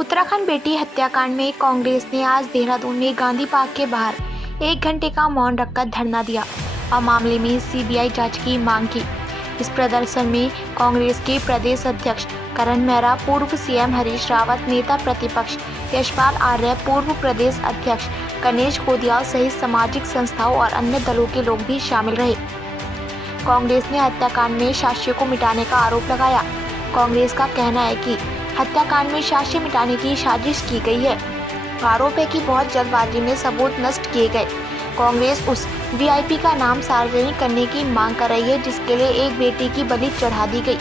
उत्तराखंड बेटी हत्याकांड में कांग्रेस ने आज देहरादून में गांधी पार्क के बाहर 1 घंटे का मौन रखकर धरना दिया और मामले में सीबीआई जांच की मांग की। इस प्रदर्शन में कांग्रेस के प्रदेश अध्यक्ष करण मेहरा, पूर्व सीएम हरीश रावत, नेता प्रतिपक्ष यशपाल आर्य, पूर्व प्रदेश अध्यक्ष गणेश गोदियाल सहित सामाजिक संस्थाओं और अन्य दलों के लोग भी शामिल रहे। कांग्रेस ने हत्याकांड में साक्ष्यों को मिटाने का आरोप लगाया। कांग्रेस का कहना है कि हत्याकांड में साक्ष्य मिटाने की साजिश की गई है। आरोप है कि बहुत जल्दबाजी में सबूत नष्ट किए गए। कांग्रेस उस वीआईपी का नाम सार्वजनिक करने की मांग कर रही है जिसके लिए एक बेटी की बलि चढ़ा दी गई।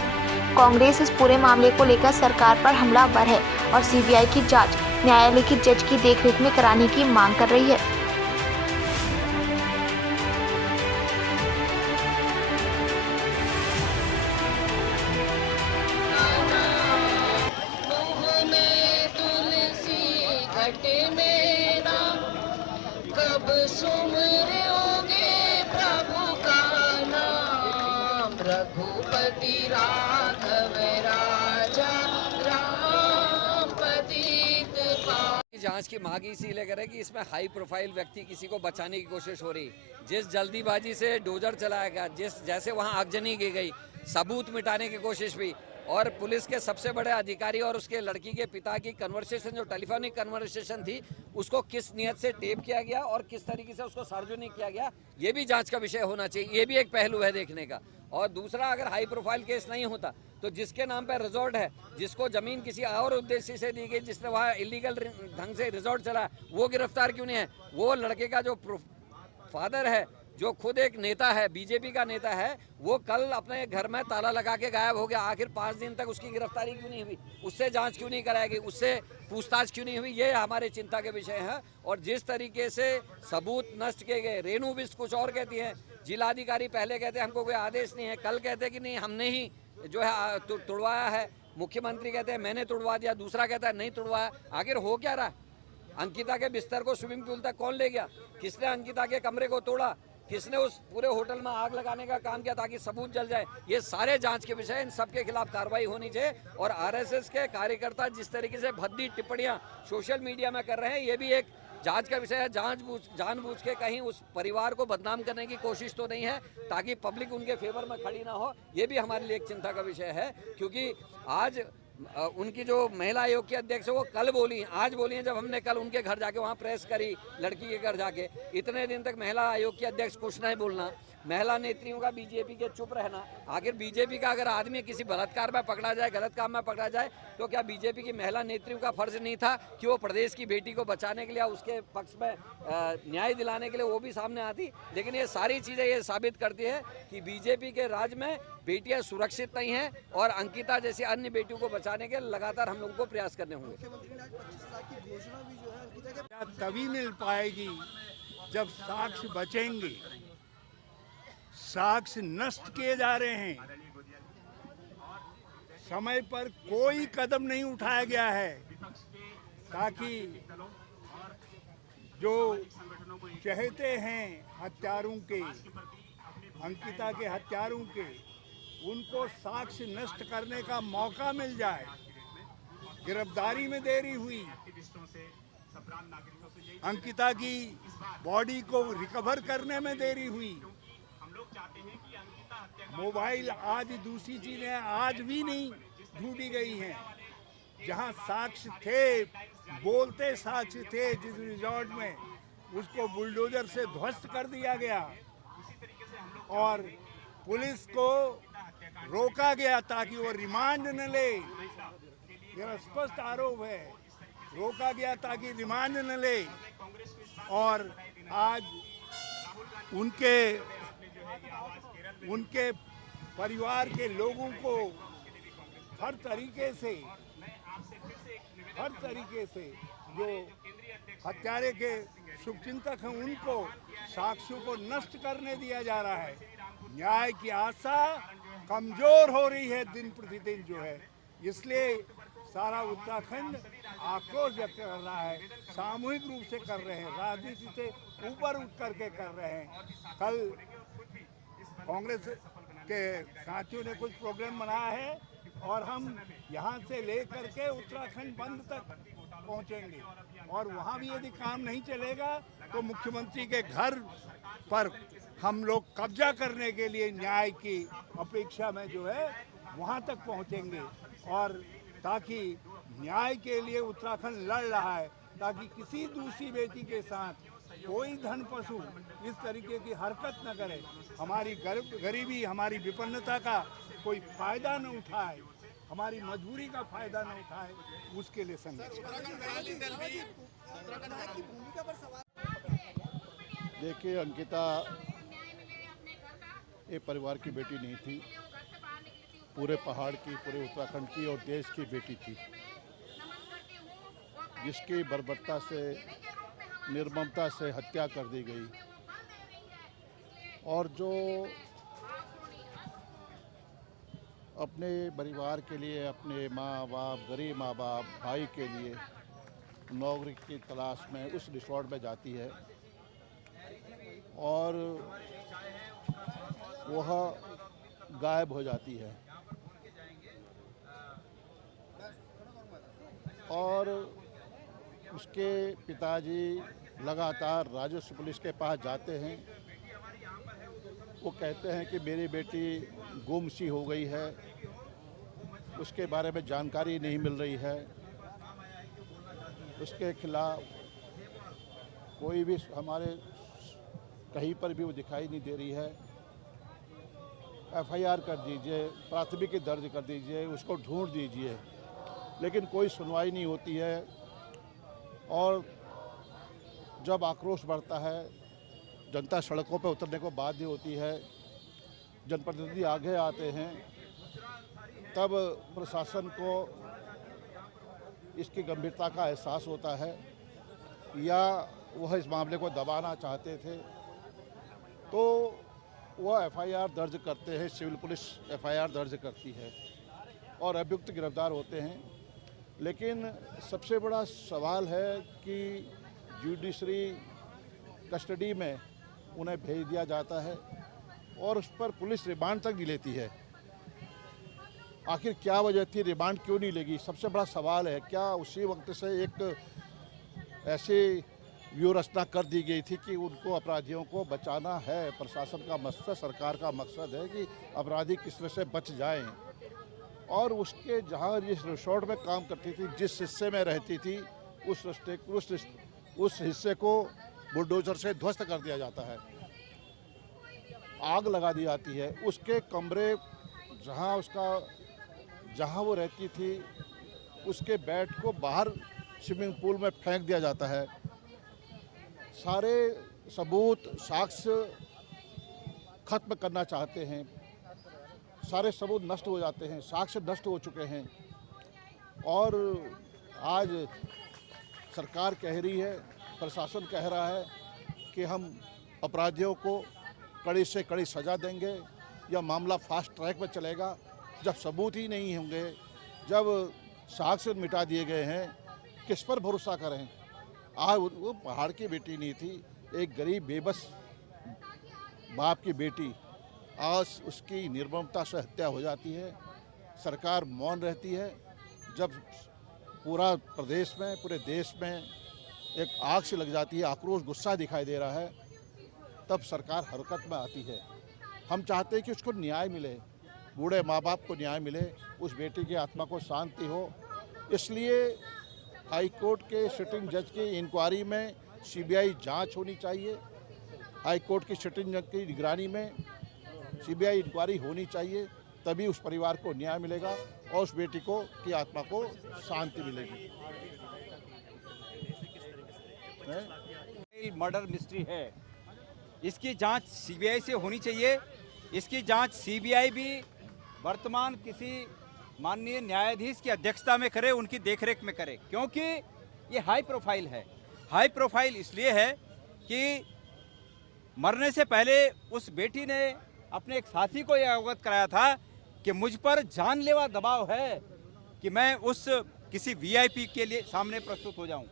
कांग्रेस इस पूरे मामले को लेकर सरकार पर हमलावर है और सीबीआई की जांच न्यायालय की जज की देखरेख में कराने की मांग कर रही है। मेरा कब सुमरोगे प्रभु का नाम, रघुपति राघव राजा राम पतित पावन। जांच की मांग इसीलिए करे कि इसमें हाई प्रोफाइल व्यक्ति किसी को बचाने की कोशिश हो रही। जिस जल्दीबाजी से डोजर चलाया गया, जैसे वहां आगजनी की गई, सबूत मिटाने की कोशिश भी, और पुलिस के सबसे बड़े अधिकारी और उसके लड़की के पिता की कन्वर्सेशन, जो टेलीफोनिक कन्वर्सेशन थी, उसको किस नियत से टेप किया गया और किस तरीके से उसको सार्वजनिक किया गया, ये भी जांच का विषय होना चाहिए। ये भी एक पहलू है देखने का। और दूसरा, अगर हाई प्रोफाइल केस नहीं होता तो जिसके नाम पर रिजॉर्ट है, जिसको जमीन किसी और उद्देश्य से दी गई, जिसने वहाँ इलीगल ढंग से रिजॉर्ट चला, वो गिरफ्तार क्यों नहीं है? वो लड़के का जो फादर है, जो खुद एक नेता है, बीजेपी का नेता है, वो कल अपने घर में ताला लगा के गायब हो गया। आखिर 5 दिन तक उसकी गिरफ्तारी क्यों नहीं हुई? उससे जांच क्यों नहीं कराई गई? उससे पूछताछ क्यों नहीं हुई? ये हमारे चिंता के विषय है। और जिस तरीके से सबूत नष्ट किए गए, रेणु बिष्ट कुछ और कहती है, जिलाधिकारी पहले कहते हैं हमको कोई आदेश नहीं है, कल कहते हैं कि नहीं हमने ही जो है तुड़वाया है, मुख्यमंत्री कहते हैं मैंने तुड़वा दिया, दूसरा कहता है नहीं तुड़वाया। आखिर हो क्या रहा? अंकिता के बिस्तर को स्विमिंग पूल तक कौन ले गया? किसने अंकिता के कमरे को तोड़ा? किसने उस पूरे होटल में आग लगाने का काम किया ताकि सबूत जल जाए? ये सारे जांच के विषय, इन सब के खिलाफ कार्रवाई होनी चाहिए। और आरएसएस के कार्यकर्ता जिस तरीके से भद्दी टिप्पणियां सोशल मीडिया में कर रहे हैं, ये भी एक जांच का विषय है। जानबूझ के कहीं उस परिवार को बदनाम करने की कोशिश तो नहीं है ताकि पब्लिक उनके फेवर में खड़ी ना हो? ये भी हमारे लिए एक चिंता का विषय है। क्योंकि आज उनकी जो महिला आयोग की अध्यक्ष है वो कल बोली, आज बोली हैं, जब हमने कल उनके घर जाके वहाँ प्रेस करी, लड़की के घर जाके। इतने दिन तक महिला आयोग की अध्यक्ष कुछ नहीं बोलना, महिला नेत्रियों का बीजेपी के चुप रहना। आखिर बीजेपी का अगर आदमी किसी बलात्कार में पकड़ा जाए, गलत काम में पकड़ा जाए, तो क्या बीजेपी की महिला नेत्रियों का फर्ज नहीं था कि वो प्रदेश की बेटी को बचाने के लिए, उसके पक्ष में न्याय दिलाने के लिए वो भी सामने आती? लेकिन ये सारी चीज़ें ये साबित करती है कि बीजेपी के राज में बेटियां सुरक्षित नहीं हैं और अंकिता जैसी अन्य बेटियों को बचाने के लगातार हम लोगों को प्रयास करने होंगे। तभी मिल पाएगी जब साक्ष्य बचेंगे। साक्ष्य नष्ट किए जा रहे हैं, समय पर कोई कदम नहीं उठाया गया है ताकि जो चहेते हैं हत्यारों के, अंकिता के हत्यारों के, उनको साक्ष्य नष्ट करने का मौका मिल जाए। गिरफ्तारी में देरी हुई, अंकिता की बॉडी को रिकवर करने में देरी हुई, मोबाइल आज दूसरी चीजें आज भी नहीं ढूंढी गई हैं। जहां साक्ष्य थे, बोलते साक्ष्य थे, जिस रिजॉर्ट में, उसको बुलडोजर से ध्वस्त कर दिया गया और पुलिस को रोका गया ताकि वो रिमांड न ले। यह स्पष्ट आरोप है, रोका गया ताकि रिमांड न ले। और आज उनके परिवार के लोगों को हर तरीके से जो हत्यारे के शुभचिंतक हैं, उनको साक्ष्यों को नष्ट करने दिया जा रहा है। न्याय की आशा कमजोर हो रही है दिन प्रतिदिन जो है। इसलिए सारा उत्तराखंड आक्रोश व्यक्त कर रहा है, सामूहिक रूप से कर रहे हैं, राजनीति से ऊपर उठ करके कर रहे हैं। कल कांग्रेस के साथियों ने कुछ प्रोग्राम बनाया है और हम यहाँ से लेकर के उत्तराखंड बंद तक पहुँचेंगे। और वहाँ भी यदि काम नहीं चलेगा तो मुख्यमंत्री के घर पर हम लोग कब्जा करने के लिए न्याय की अपेक्षा में जो है वहाँ तक पहुँचेंगे। और ताकि न्याय के लिए उत्तराखंड लड़ रहा है, ताकि किसी दूसरी बेटी के साथ कोई धन पशु इस तरीके की हरकत न करे, हमारी गरीबी, हमारी विपन्नता का कोई फायदा न उठाए, हमारी मजबूरी का फायदा न उठाए, उसके लिए संघर्ष। देखिए, अंकिता ये परिवार की बेटी नहीं थी, पूरे पहाड़ की, पूरे उत्तराखंड की और देश की बेटी थी, जिसकी बर्बरता से, निर्ममता से हत्या कर दी गई। और जो अपने परिवार के लिए, अपने माँ बाप, गरीब माँ बाप, भाई के लिए नौकरी की तलाश में उस रिसोर्ट में जाती है और वह गायब हो जाती है। और उसके पिताजी लगातार राजस्व पुलिस के पास जाते हैं। वो कहते हैं कि मेरी बेटी गुमसी हो गई है, उसके बारे में जानकारी नहीं मिल रही है, उसके खिलाफ कोई भी हमारे कहीं पर भी वो दिखाई नहीं दे रही है। एफआईआर कर दीजिए, प्राथमिकी दर्ज कर दीजिए, उसको ढूंढ दीजिए, लेकिन कोई सुनवाई नहीं होती है। और जब आक्रोश बढ़ता है, जनता सड़कों पर उतरने को बाध्य होती है, जनप्रतिनिधि आगे आते हैं, तब प्रशासन को इसकी गंभीरता का एहसास होता है या वह इस मामले को दबाना चाहते थे, तो वह एफआईआर दर्ज करते हैं, सिविल पुलिस एफआईआर दर्ज करती है और अभियुक्त गिरफ्तार होते हैं। लेकिन सबसे बड़ा सवाल है कि जुडिशरी कस्टडी में उन्हें भेज दिया जाता है और उस पर पुलिस रिमांड तक नहीं लेती है। आखिर क्या वजह थी, रिमांड क्यों नहीं लेगी, सबसे बड़ा सवाल है। क्या उसी वक्त से एक ऐसी व्यूह रचना कर दी गई थी कि उनको, अपराधियों को बचाना है? प्रशासन का मकसद, सरकार का मकसद है कि अपराधी किस तरह से बच जाएं। और उसके जहाँ जिस रिसोर्ट में काम करती थी, जिस हिस्से में रहती थी, उस हिस्से को बुलडोजर से ध्वस्त कर दिया जाता है, आग लगा दी जाती है। उसके कमरे जहाँ वो रहती थी, उसके बेड को बाहर स्विमिंग पूल में फेंक दिया जाता है। सारे सबूत, साक्ष्य खत्म करना चाहते हैं, सारे सबूत नष्ट हो जाते हैं, साक्ष्य नष्ट हो चुके हैं। और आज सरकार कह रही है, प्रशासन कह रहा है कि हम अपराधियों को कड़ी से कड़ी सज़ा देंगे, या मामला फास्ट ट्रैक में चलेगा। जब सबूत ही नहीं होंगे, जब साक्ष्य मिटा दिए गए हैं, किस पर भरोसा करें? आज वो पहाड़ की बेटी नहीं थी, एक गरीब बेबस बाप की बेटी, आज उसकी निर्ममता से हत्या हो जाती है। सरकार मौन रहती है। जब पूरा प्रदेश में, पूरे देश में एक आग से लग जाती है, आक्रोश, गुस्सा दिखाई दे रहा है, तब सरकार हरकत में आती है। हम चाहते हैं कि उसको न्याय मिले, बूढ़े माँ बाप को न्याय मिले, उस बेटी की आत्मा को शांति हो। इसलिए हाई कोर्ट के सिटिंग जज की इंक्वायरी में सीबीआई जांच होनी चाहिए। हाई कोर्ट की सिटिंग जज की निगरानी में सीबीआई इंक्वायरी होनी चाहिए, तभी उस परिवार को न्याय मिलेगा और उस बेटी को की आत्मा को शांति मिलेगी। मर्डर मिस्ट्री है, इसकी जांच सीबीआई से होनी चाहिए। इसकी जांच सीबीआई भी वर्तमान किसी माननीय न्यायाधीश की अध्यक्षता में करे, उनकी देखरेख में करे, क्योंकि ये हाई प्रोफाइल है। हाई प्रोफाइल इसलिए है कि मरने से पहले उस बेटी ने अपने एक साथी को यह अवगत कराया था कि मुझ पर जानलेवा दबाव है कि मैं उस किसी वीआईपी के लिए सामने प्रस्तुत हो जाऊं।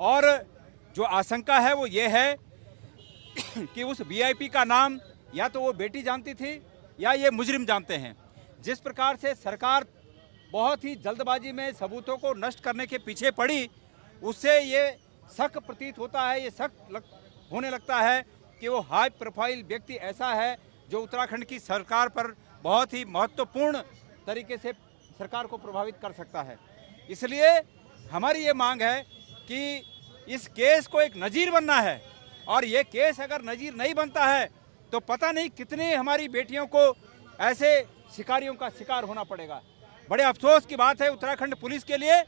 और जो आशंका है वो ये है कि उस वीआईपी का नाम या तो वो बेटी जानती थी या ये मुजरिम जानते हैं। जिस प्रकार से सरकार बहुत ही जल्दबाजी में सबूतों को नष्ट करने के पीछे पड़ी, उससे ये शक प्रतीत होता है, ये होने लगता है कि वो हाई प्रोफाइल व्यक्ति ऐसा है जो उत्तराखंड की सरकार पर बहुत ही महत्वपूर्ण तरीके से सरकार को प्रभावित कर सकता है। इसलिए हमारी ये मांग है कि इस केस को एक नज़ीर बनना है, और ये केस अगर नज़ीर नहीं बनता है तो पता नहीं कितने हमारी बेटियों को ऐसे शिकारियों का शिकार होना पड़ेगा। बड़े अफसोस की बात है उत्तराखंड पुलिस के लिए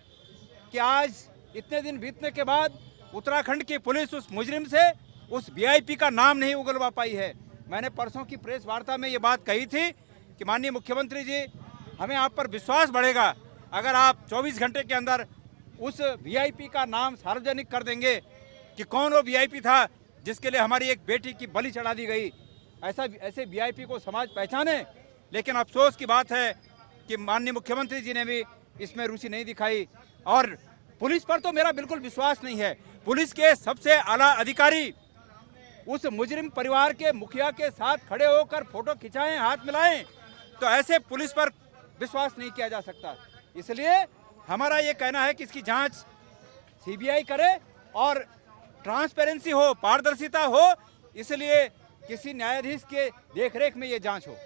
कि आज इतने दिन बीतने के बाद उत्तराखंड की पुलिस उस मुजरिम से उस वीआईपी का नाम नहीं उगलवा पाई है। मैंने परसों की प्रेस वार्ता में ये बात कही थी कि माननीय मुख्यमंत्री जी, हमें आप पर विश्वास बढ़ेगा अगर आप 24 घंटे के अंदर उस वीआईपी का नाम सार्वजनिक कर देंगे कि कौन वो वीआईपी था जिसके लिए हमारी एक बेटी की बलि चढ़ा दी गई। ऐसे वीआईपी को समाज पहचाने, लेकिन अफसोस की बात है कि माननीय मुख्यमंत्री जी ने भी इसमें रुचि नहीं दिखाई। और पुलिस पर तो मेरा बिल्कुल विश्वास नहीं है। पुलिस के सबसे आला अधिकारी उस मुजरिम परिवार के मुखिया के साथ खड़े होकर फोटो खिंचाएं, हाथ मिलाएं, तो ऐसे पुलिस पर विश्वास नहीं किया जा सकता। इसलिए हमारा ये कहना है कि इसकी जांच सीबीआई करे और ट्रांसपेरेंसी हो, पारदर्शिता हो, इसलिए किसी न्यायाधीश के देखरेख में ये जांच हो।